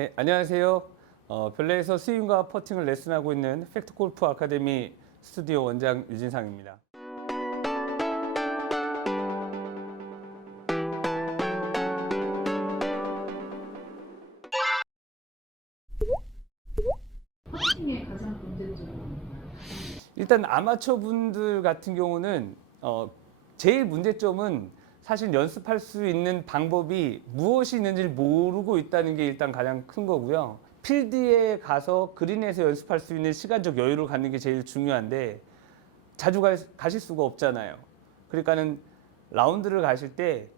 네, 안녕하세요. 별내에서 스윙과 퍼팅을 레슨하고 있는 팩트골프 아카데미 스튜디오 원장 유진상입니다. 퍼팅의 가장 문제점은 뭔가요? 일단 아마추어 분들 같은 경우는 제일 문제점은 사실 연습할 수 있는 방법이 무엇이 있는지를 모르고 있다는 게 일단 가장 큰 거고요. 필드에 가서 그린에서 연습할 수 있는 시간적 여유를 갖는 게 제일 중요한데 자주 가실 수가 없잖아요. 그러니까는 라운드를 가실 때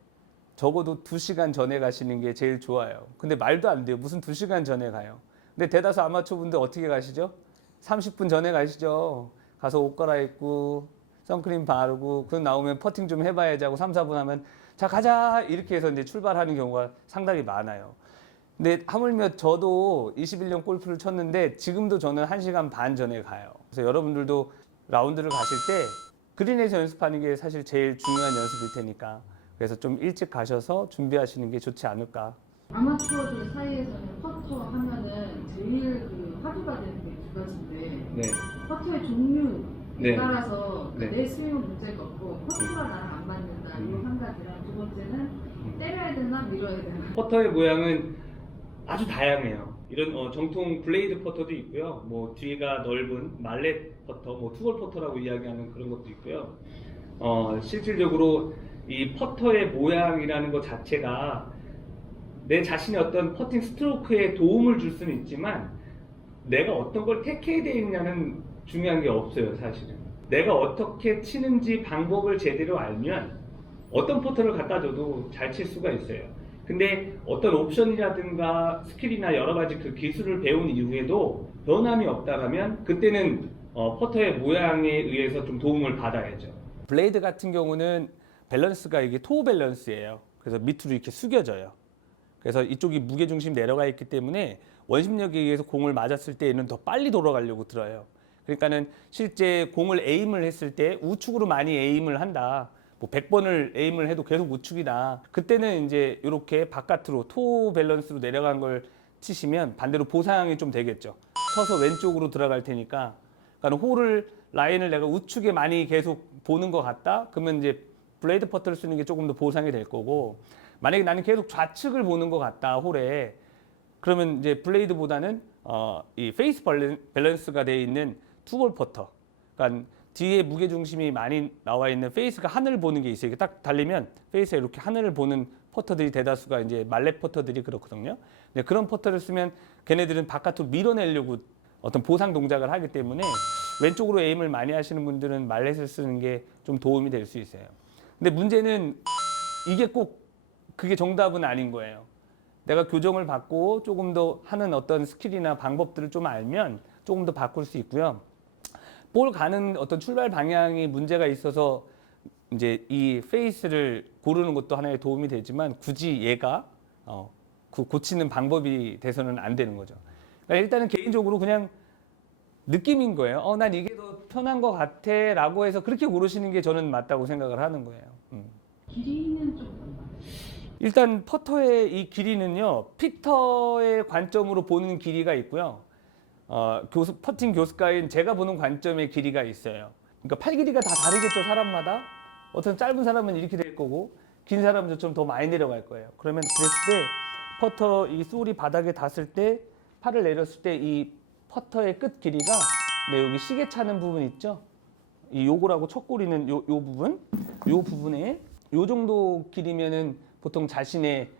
적어도 2시간 전에 가시는 게 제일 좋아요. 근데 말도 안 돼요. 무슨 2시간 전에 가요. 근데 대다수 아마추어 분들 어떻게 가시죠? 30분 전에 가시죠. 가서 옷 갈아입고 선크림 바르고 그 나오면 퍼팅 좀 해봐야지 하고 3, 4분 하면 자 가자 이렇게 해서 이제 출발하는 경우가 상당히 많아요. 근데 하물며 저도 21년 골프를 쳤는데 지금도 저는 1시간 반 전에 가요. 그래서 여러분들도 라운드를 가실 때 그린에서 연습하는 게 사실 제일 중요한 연습일 테니까 그래서 좀 일찍 가셔서 준비하시는 게 좋지 않을까. 아마추어들 사이에서는 퍼터 하면은 제일 화두가 되는 게 두 가지인데 네. 퍼터의 종류에 네. 따라서 네. 내 스윙은 문제가 없고 퍼터가 나랑 안 맞는다 이 한 가지랑 두 번째는 때려야 되나 밀어야 되나. 퍼터의 모양은 아주 다양해요. 이런 정통 블레이드 퍼터도 있고요. 뭐 뒤가 넓은 말렛 퍼터, 뭐 투볼 퍼터라고 이야기하는 그런 것도 있고요. 실질적으로 이 퍼터의 모양이라는 것 자체가 내 자신의 어떤 퍼팅 스트로크에 도움을 줄 수는 있지만 내가 어떤 걸 택해야 되느냐는 중요한 게 없어요, 사실은. 내가 어떻게 치는지 방법을 제대로 알면 어떤 퍼터를 갖다 줘도 잘 칠 수가 있어요. 근데 어떤 옵션이라든가 스킬이나 여러 가지 그 기술을 배운 이후에도 변함이 없다라면 그때는 퍼터의 모양에 의해서 좀 도움을 받아야죠. 블레이드 같은 경우는 밸런스가 이게 토우 밸런스예요. 그래서 밑으로 이렇게 숙여져요. 그래서 이쪽이 무게중심이 내려가 있기 때문에 원심력에 의해서 공을 맞았을 때에는 더 빨리 돌아가려고 들어요. 그러니까는 실제 공을 에임을 했을 때 우측으로 많이 에임을 한다. 뭐 100번을 에임을 해도 계속 우측이다. 그때는 이제 이렇게 바깥으로 토 밸런스로 내려간 걸 치시면 반대로 보상이 좀 되겠죠. 서서 왼쪽으로 들어갈 테니까. 그러니까 홀을 라인을 내가 우측에 많이 계속 보는 것 같다. 그러면 이제 블레이드 퍼터를 쓰는 게 조금 더 보상이 될 거고. 만약에 나는 계속 좌측을 보는 것 같다 홀에 그러면 이제 블레이드보다는 이 페이스 밸런스가 되어 있는 투볼 퍼터. 그러니까 뒤에 무게 중심이 많이 나와 있는 페이스가 하늘을 보는 게 있어요. 이게 딱 달리면 페이스에 이렇게 하늘을 보는 퍼터들이 대다수가 이제 말렛 퍼터들이 그렇거든요. 근데 그런 퍼터를 쓰면 걔네들은 바깥으로 밀어내려고 어떤 보상 동작을 하기 때문에 왼쪽으로 에임을 많이 하시는 분들은 말렛을 쓰는 게 좀 도움이 될 수 있어요. 근데 문제는 이게 꼭 그게 정답은 아닌 거예요. 내가 교정을 받고 조금 더 하는 어떤 스킬이나 방법들을 좀 알면 조금 더 바꿀 수 있고요. 볼 가는 어떤 출발 방향이 문제가 있어서 이제 이 페이스를 고르는 것도 하나의 도움이 되지만 굳이 얘가 고치는 방법이 돼서는 안 되는 거죠. 그러니까 일단은 개인적으로 그냥 느낌인 거예요. 난 이게 더 편한 것 같아 라고 해서 그렇게 고르시는 게 저는 맞다고 생각을 하는 거예요. 길이는 좀 얼마나? 일단 퍼터의 이 길이는요, 피터의 관점으로 보는 길이가 있고요. 퍼팅 교습가인 제가 보는 관점의 길이가 있어요. 그러니까 팔 길이가 다 다르겠죠, 사람마다. 어떤 짧은 사람은 이렇게 될 거고, 긴 사람은 좀 더 많이 내려갈 거예요. 그러면 그랬을 때 퍼터 이 솔이 바닥에 닿았을 때 팔을 내렸을 때 이 퍼터의 끝 길이가 여기 시계 차는 부분 있죠? 이 요거라고 첫 꼬리는 요 부분에 요 정도 길이면은 보통 자신의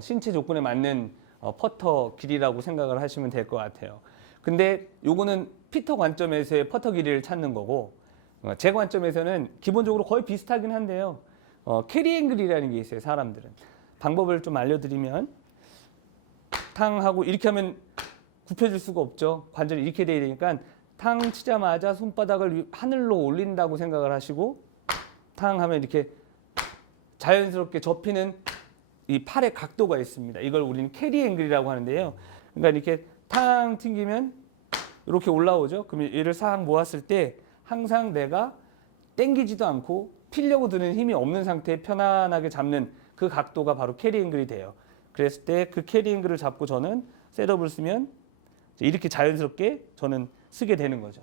신체 조건에 맞는 퍼터 길이라고 생각을 하시면 될 것 같아요. 근데 요거는 피터 관점에서의 퍼터 길이를 찾는 거고 제 관점에서는 기본적으로 거의 비슷하긴 한데요. 캐리 앵글이라는 게 있어요. 사람들은. 방법을 좀 알려드리면 탕 하고 이렇게 하면 굽혀질 수가 없죠. 관절이 이렇게 돼야 되니까 탕 치자마자 손바닥을 하늘로 올린다고 생각을 하시고 탕 하면 이렇게 자연스럽게 접히는 이 팔의 각도가 있습니다. 이걸 우리는 캐리 앵글이라고 하는데요. 그러니까 이렇게 탕 튕기면 이렇게 올라오죠. 그러면 얘를 싹 모았을 때 항상 내가 당기지도 않고 피려고 드는 힘이 없는 상태에 편안하게 잡는 그 각도가 바로 캐리 앵글이 돼요. 그랬을 때 그 캐리 앵글을 잡고 저는 셋업을 쓰면 이렇게 자연스럽게 저는 쓰게 되는 거죠.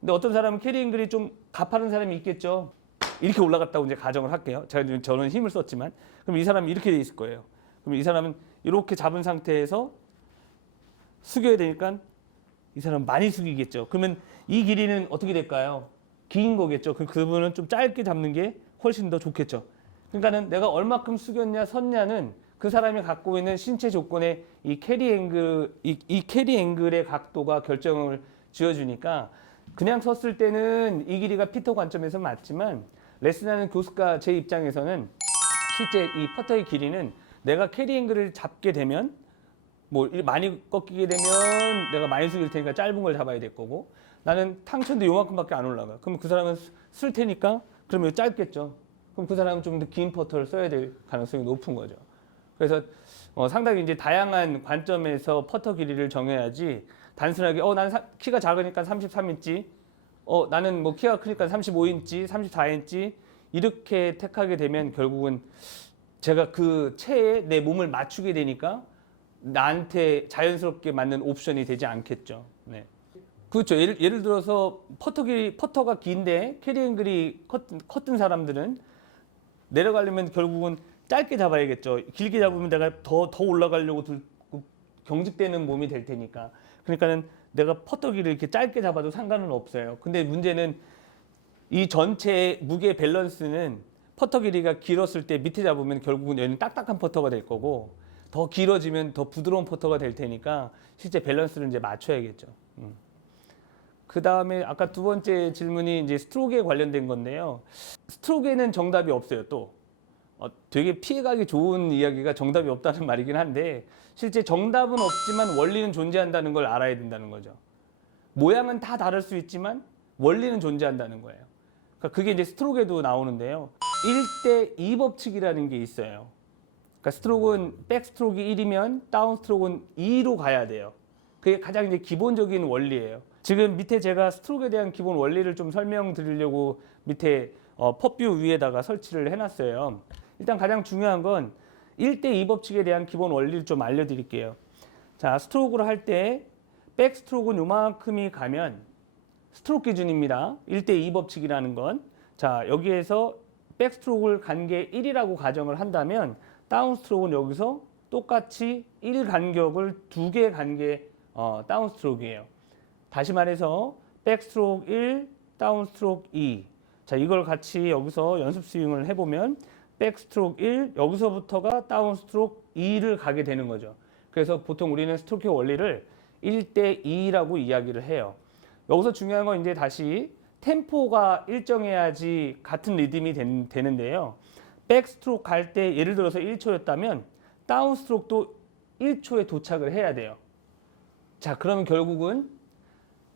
근데 어떤 사람은 캐리 앵글이 좀 가파른 사람이 있겠죠. 이렇게 올라갔다고 이제 가정을 할게요. 저는 힘을 썼지만 그럼 이 사람이 이렇게 돼 있을 거예요. 그럼 이 사람은 이렇게 잡은 상태에서 숙여야 되니까 이 사람은 많이 숙이겠죠. 그러면 이 길이는 어떻게 될까요? 긴 거겠죠. 그분은 좀 짧게 잡는 게 훨씬 더 좋겠죠. 그러니까는 내가 얼마큼 숙였냐 섰냐는 그 사람이 갖고 있는 신체 조건의 이 캐리 앵글의 각도가 결정을 지어주니까 그냥 섰을 때는 이 길이가 피터 관점에서 맞지만 레슨하는 교수가 제 입장에서는 실제 이 퍼터의 길이는 내가 캐리 앵글을 잡게 되면 뭐 많이 꺾이게 되면 내가 많이 숙일 테니까 짧은 걸 잡아야 될 거고 나는 탕천도 요만큼밖에 안 올라가. 그럼 그 사람은 쓸 테니까 그러면 짧겠죠. 그럼 그 사람은 좀 더 긴 퍼터를 써야 될 가능성이 높은 거죠. 그래서 상당히 이제 다양한 관점에서 퍼터 길이를 정해야지 단순하게 나는 키가 작으니까 33인치, 나는 뭐 키가 크니까 35인치, 34인치 이렇게 택하게 되면 결국은 제가 그 체에 내 몸을 맞추게 되니까 나한테 자연스럽게 맞는 옵션이 되지 않겠죠. 네. 그렇죠. 예를 들어서 퍼터가 긴데 캐리 앵글이 컸던 사람들은 내려가려면 결국은 짧게 잡아야겠죠. 길게 잡으면 내가 더 올라가려고 경직되는 몸이 될 테니까. 그러니까는 내가 퍼터 길을 이렇게 짧게 잡아도 상관은 없어요. 근데 문제는 이 전체의 무게 밸런스는 퍼터 길이가 길었을 때 밑에 잡으면 결국은 얘는 딱딱한 퍼터가 될 거고 더 길어지면 더 부드러운 퍼터가 될 테니까 실제 밸런스를 이제 맞춰야겠죠. 그 다음에 아까 두 번째 질문이 이제 스트로크에 관련된 건데요. 스트로크에는 정답이 없어요. 또 되게 피해가기 좋은 이야기가 정답이 없다는 말이긴 한데 실제 정답은 없지만 원리는 존재한다는 걸 알아야 된다는 거죠. 모양은 다 다를 수 있지만 원리는 존재한다는 거예요. 그러니까 그게 이제 스트로크에도 나오는데요. 1대2 법칙이라는 게 있어요. 그러니까 스트로크는 백스트로크 1이면 다운스트로크는 2로 가야 돼요. 그게 가장 이제 기본적인 원리예요. 지금 밑에 제가 스트로크에 대한 기본 원리를 좀 설명드리려고 밑에 펍뷰 위에다가 설치를 해놨어요. 일단 가장 중요한 건 1대2 법칙에 대한 기본 원리를 좀 알려드릴게요. 자, 스트로크를 할 때 백스트로크는 요만큼이 가면 스트로크 기준입니다. 1대2 법칙이라는 건 자, 여기에서 백스트로크를 간 게 1이라고 가정을 한다면 다운스트로크는 여기서 똑같이 1 간격을 2개 간 게 다운스트로크예요. 다시 말해서 백스트로크 1, 다운스트로크 2. 자, 이걸 같이 여기서 연습 스윙을 해보면 백스트로크 1, 여기서부터가 다운스트로크 2를 가게 되는 거죠. 그래서 보통 우리는 스트로크의 원리를 1대2라고 이야기를 해요. 여기서 중요한 건 이제 다시 템포가 일정해야지 같은 리듬이 되는데요. 백스트로크 갈 때 예를 들어서 1초였다면 다운스트로크도 1초에 도착을 해야 돼요. 자, 그러면 결국은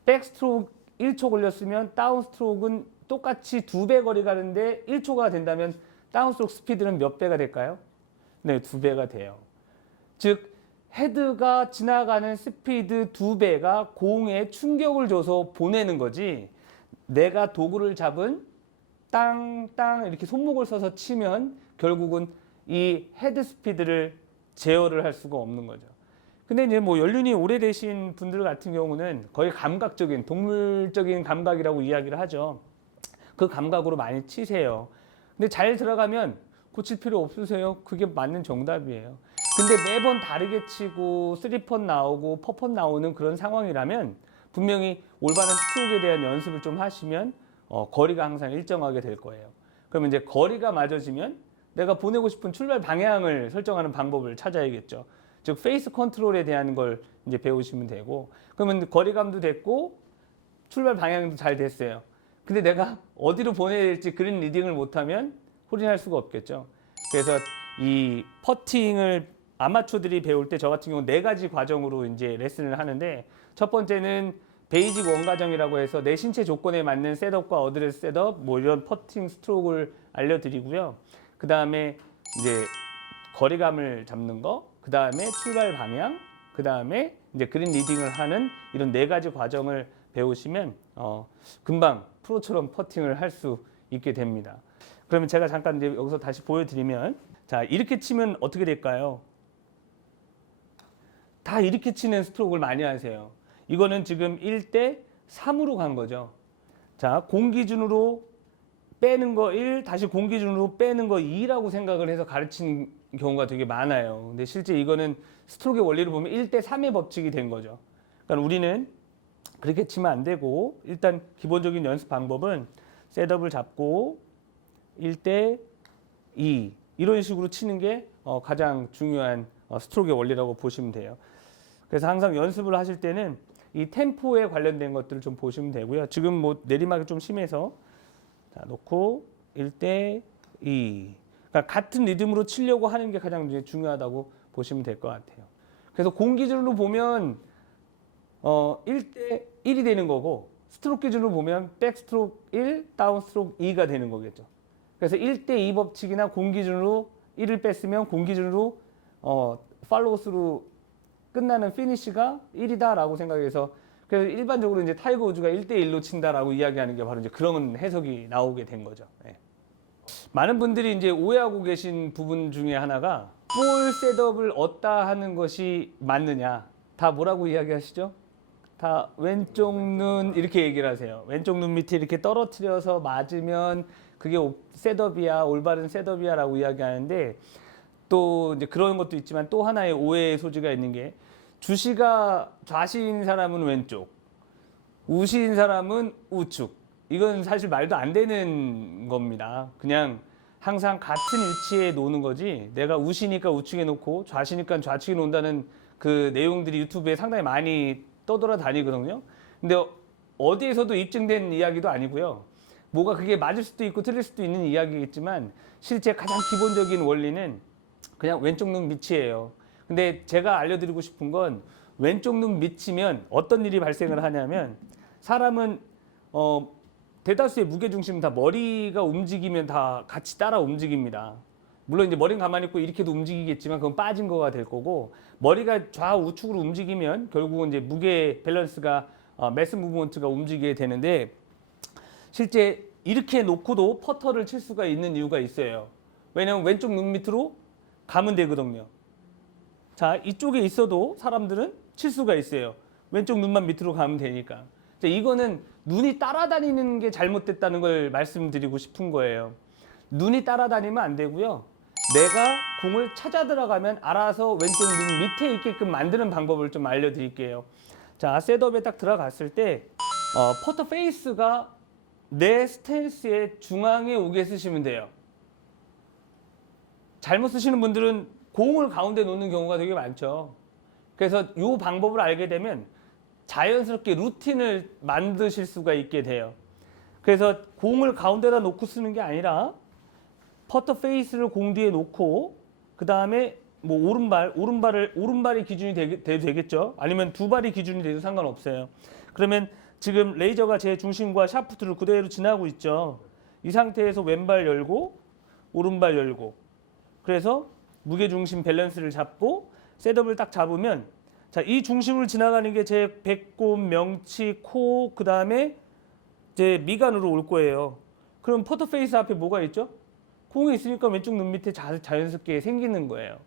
백스트로크 1초 걸렸으면 다운스트로크는 똑같이 2배 거리 가는데 1초가 된다면 다운스트로크 스피드는 몇 배가 될까요? 네, 2배가 돼요. 즉 헤드가 지나가는 스피드 2배가 공에 충격을 줘서 보내는 거지 내가 도구를 잡은 땅땅 이렇게 손목을 써서 치면 결국은 이 헤드 스피드를 제어를 할 수가 없는 거죠. 근데 이제 뭐 연륜이 오래되신 분들 같은 경우는 거의 감각적인 동물적인 감각이라고 이야기를 하죠. 그 감각으로 많이 치세요. 근데 잘 들어가면 고칠 필요 없으세요. 그게 맞는 정답이에요. 근데 매번 다르게 치고 3펀 나오고 4펀 나오는 그런 상황이라면 분명히 올바른 스트로크에 대한 연습을 좀 하시면 거리가 항상 일정하게 될 거예요. 그러면 이제 거리가 맞아지면 내가 보내고 싶은 출발 방향을 설정하는 방법을 찾아야겠죠. 즉 페이스 컨트롤에 대한 걸 이제 배우시면 되고 그러면 거리감도 됐고 출발 방향도 잘 됐어요. 근데 내가 어디로 보내야 될지 그린 리딩을 못하면 홀인할 수가 없겠죠. 그래서 이 퍼팅을 아마추어들이 배울 때 저 같은 경우 4가지 과정으로 이제 레슨을 하는데 첫 번째는 베이직 원과정이라고 해서 내 신체 조건에 맞는 셋업과 어드레스 셋업 뭐 이런 퍼팅 스트로크를 알려드리고요. 그 다음에 이제 거리감을 잡는 거, 그 다음에 출발 방향, 그 다음에 이제 그린 리딩을 하는 이런 4가지 과정을 배우시면 금방 프로처럼 퍼팅을 할 수 있게 됩니다. 그러면 제가 잠깐 이제 여기서 다시 보여드리면 자 이렇게 치면 어떻게 될까요? 다 이렇게 치는 스트로크를 많이 하세요. 이거는 지금 1대 3으로 간 거죠. 자, 공 기준으로 빼는 거 1, 다시 공 기준으로 빼는 거 2라고 생각을 해서 가르치는 경우가 되게 많아요. 근데 실제 이거는 스트로크의 원리를 보면 1대 3의 법칙이 된 거죠. 그러니까 우리는 그렇게 치면 안 되고 일단 기본적인 연습 방법은 셋업을 잡고 1대 2 이런 식으로 치는 게 가장 중요한 스트로크의 원리라고 보시면 돼요. 그래서 항상 연습을 하실 때는 이 템포에 관련된 것들을 좀 보시면 되고요. 지금 뭐 내리막이 좀 심해서 자, 놓고 1대 2. 그러니까 같은 리듬으로 치려고 하는 게 가장 이제 중요하다고 보시면 될 것 같아요. 그래서 공 기준으로 보면 1대 1이 되는 거고 스트로크 기준으로 보면 백스트로크 1, 다운스트로크 2가 되는 거겠죠. 그래서 1대 2 법칙이나 공 기준으로 1을 뺐으면 공 기준으로 팔로우스루 끝나는 피니시가 1이다라고 생각해서 그래서 일반적으로 이제 타이거 우즈가 1대 1로 친다라고 이야기하는 게 바로 이제 그런 해석이 나오게 된 거죠. 네. 많은 분들이 이제 오해하고 계신 부분 중에 하나가 볼 셋업을 얻다 하는 것이 맞느냐? 다 뭐라고 이야기하시죠? 다 왼쪽 눈 이렇게 얘기를 하세요. 왼쪽 눈 밑에 이렇게 떨어뜨려서 맞으면 그게 셋업이야, 올바른 셋업이야라고 이야기하는데 또 이제 그런 것도 있지만 또 하나의 오해의 소지가 있는 게 주시가 좌시인 사람은 왼쪽, 우시인 사람은 우측. 이건 사실 말도 안 되는 겁니다. 그냥 항상 같은 위치에 놓는 거지 내가 우시니까 우측에 놓고 좌시니까 좌측에 놓는다는 그 내용들이 유튜브에 상당히 많이 떠돌아다니거든요. 근데 어디에서도 입증된 이야기도 아니고요. 뭐가 그게 맞을 수도 있고 틀릴 수도 있는 이야기겠지만 실제 가장 기본적인 원리는 그냥 왼쪽 눈 밑이에요. 근데 제가 알려드리고 싶은 건 왼쪽 눈 밑이면 어떤 일이 발생을 하냐면 사람은 대다수의 무게중심은 다 머리가 움직이면 다 같이 따라 움직입니다. 물론 이제 머리는 가만히 있고 이렇게도 움직이겠지만 그건 빠진 거가 될 거고 머리가 좌우측으로 움직이면 결국은 이제 무게 밸런스가 매스 무브먼트가 움직이게 되는데 실제 이렇게 놓고도 퍼터를 칠 수가 있는 이유가 있어요. 왜냐하면 왼쪽 눈 밑으로 가면 되거든요. 자, 이쪽에 있어도 사람들은 칠 수가 있어요. 왼쪽 눈만 밑으로 가면 되니까. 자, 이거는 눈이 따라다니는 게 잘못됐다는 걸 말씀드리고 싶은 거예요. 눈이 따라다니면 안 되고요. 내가 공을 찾아 들어가면 알아서 왼쪽 눈 밑에 있게끔 만드는 방법을 좀 알려드릴게요. 자, 셋업에 딱 들어갔을 때 퍼터 페이스가 내 스탠스의 중앙에 오게 쓰시면 돼요. 잘못 쓰시는 분들은 공을 가운데 놓는 경우가 되게 많죠. 그래서 이 방법을 알게 되면 자연스럽게 루틴을 만드실 수가 있게 돼요. 그래서 공을 가운데다 놓고 쓰는 게 아니라 퍼터 페이스를 공 뒤에 놓고 그 다음에 뭐 오른발이 기준이 되겠죠. 아니면 두 발이 기준이 돼도 상관없어요. 그러면 지금 레이저가 제 중심과 샤프트를 그대로 지나고 있죠. 이 상태에서 왼발 열고 오른발 열고 그래서 무게중심 밸런스를 잡고 셋업을 딱 잡으면 자, 이 중심을 지나가는 게 제 배꼽, 명치, 코, 그 다음에 제 미간으로 올 거예요. 그럼 퍼터 페이스 앞에 뭐가 있죠? 공이 있으니까 왼쪽 눈 밑에 자연스럽게 생기는 거예요.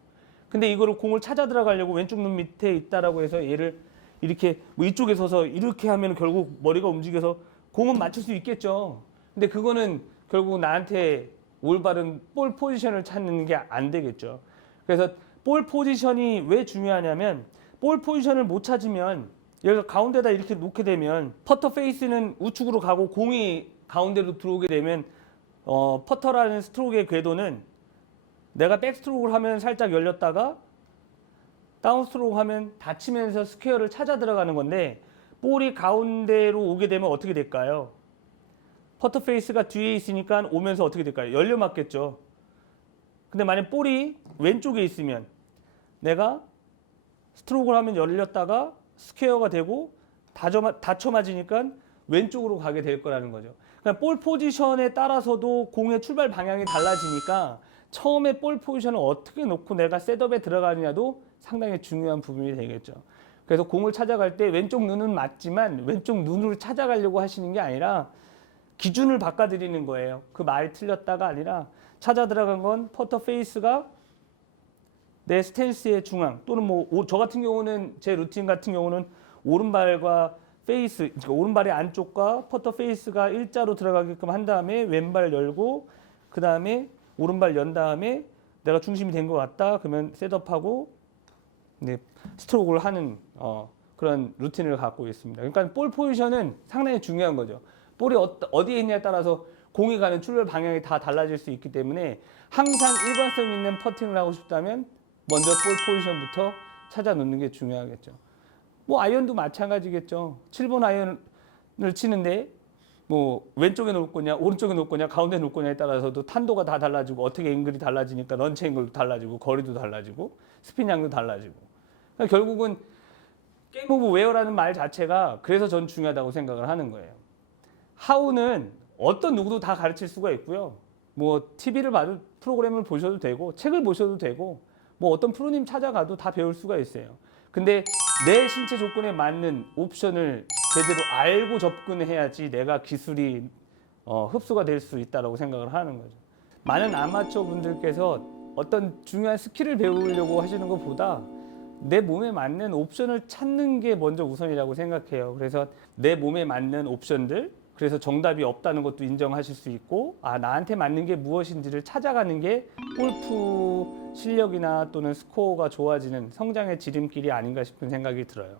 근데 이거를 공을 찾아 들어가려고 왼쪽 눈 밑에 있다라고 해서 얘를 이렇게 뭐 이쪽에 서서 이렇게 하면 결국 머리가 움직여서 공은 맞출 수 있겠죠. 근데 그거는 결국 나한테 올바른 볼 포지션을 찾는 게 안 되겠죠. 그래서 볼 포지션이 왜 중요하냐면 볼 포지션을 못 찾으면 여기서 가운데다 이렇게 놓게 되면 퍼터 페이스는 우측으로 가고 공이 가운데로 들어오게 되면 퍼터라는 스트로크의 궤도는 내가 백스트로크를 하면 살짝 열렸다가 다운스트로크 하면 닫히면서 스퀘어를 찾아 들어가는 건데 볼이 가운데로 오게 되면 어떻게 될까요? 퍼터 페이스가 뒤에 있으니까 오면서 어떻게 될까요? 열려 맞겠죠. 근데 만약 볼이 왼쪽에 있으면 내가 스트로크를 하면 열렸다가 스퀘어가 되고 닫혀 맞으니까 왼쪽으로 가게 될 거라는 거죠. 그러니까 볼 포지션에 따라서도 공의 출발 방향이 달라지니까 처음에 볼 포지션을 어떻게 놓고 내가 셋업에 들어가느냐도 상당히 중요한 부분이 되겠죠. 그래서 공을 찾아갈 때 왼쪽 눈은 맞지만 왼쪽 눈으로 찾아가려고 하시는 게 아니라 기준을 바꿔드리는 거예요. 그 말이 틀렸다가 아니라 찾아 들어간 건 퍼터 페이스가 내 스탠스의 중앙 또는 뭐 저 같은 경우는 제 루틴 같은 경우는 오른발과 페이스, 그러니까 오른발의 안쪽과 퍼터 페이스가 일자로 들어가게끔 한 다음에 왼발 열고 그 다음에 오른발 연 다음에 내가 중심이 된 것 같다 그러면 셋업하고 네, 스트로크를 하는 그런 루틴을 갖고 있습니다. 그러니까 볼 포지션은 상당히 중요한 거죠. 볼이 어디에 있냐에 따라서 공이 가는 출발 방향이 다 달라질 수 있기 때문에 항상 일관성 있는 퍼팅을 하고 싶다면 먼저 볼 포지션부터 찾아 놓는 게 중요하겠죠. 뭐 아이언도 마찬가지겠죠. 7번 아이언을 치는데 뭐 왼쪽에 놓을 거냐 오른쪽에 놓을 거냐 가운데 놓을 거냐에 따라서도 탄도가 다 달라지고 어떻게 앵글이 달라지니까 런치 앵글도 달라지고 거리도 달라지고 스핀 양도 달라지고 그러니까 결국은 게임 오브 웨어라는 말 자체가 그래서 전 중요하다고 생각을 하는 거예요. 하우는 어떤 누구도 다 가르칠 수가 있고요. 뭐 TV를 봐도 프로그램을 보셔도 되고 책을 보셔도 되고 뭐 어떤 프로님 찾아가도 다 배울 수가 있어요. 근데 내 신체 조건에 맞는 옵션을 제대로 알고 접근해야지 내가 기술이 흡수가 될 수 있다고 생각을 하는 거죠. 많은 아마추어 분들께서 어떤 중요한 스킬을 배우려고 하시는 것보다 내 몸에 맞는 옵션을 찾는 게 먼저 우선이라고 생각해요. 그래서 내 몸에 맞는 옵션들, 그래서 정답이 없다는 것도 인정하실 수 있고, 아, 나한테 맞는 게 무엇인지를 찾아가는 게 골프 실력이나 또는 스코어가 좋아지는 성장의 지름길이 아닌가 싶은 생각이 들어요.